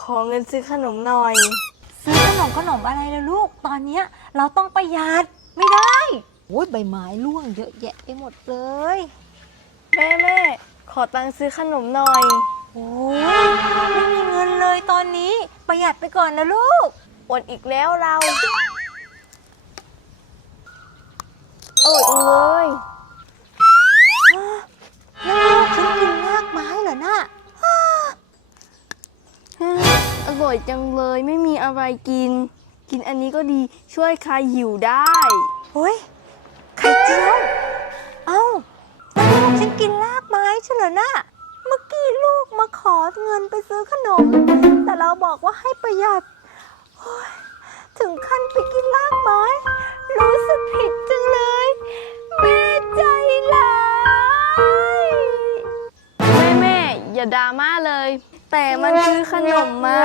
ขอเงินซื้อขนมหน่อย ซื้อขนมอะไรล่ะลูกตอนเนี้ยเราต้องประหยัดไม่ได้โอ้ยใบไม้ร่วงเยอะแยะไปหมดเลย แม่ขอตังค์ซื้อขนมหน่อย โอ้ยไม่มีเงินเลยตอนนี้ประหยัดไปก่อนนะลูก อดอีกแล้วเราอดจังเลย แล้วลูกฉันกินรากไม้เหรอน่ะ อร่อยจังเลยไม่มีอะไรกิน กินอันนี้ก็ดีช่วยคลายหิวได้ เฮ้ยไข่เจียวเอ้าแล้วลูกฉันกินรากไม้ใช่เหรอน่ะเมื่อกี้ลูกมาขอเงินไปซื้อขนมแต่เราบอกว่าให้ประหยัดโอ๊ยถึงขั้นไปกินรากไม้รู้สึกผิดจังเลยแม่ใจร้าย แม่อย่าดราม่าเลย แต่มันคือขนมไม้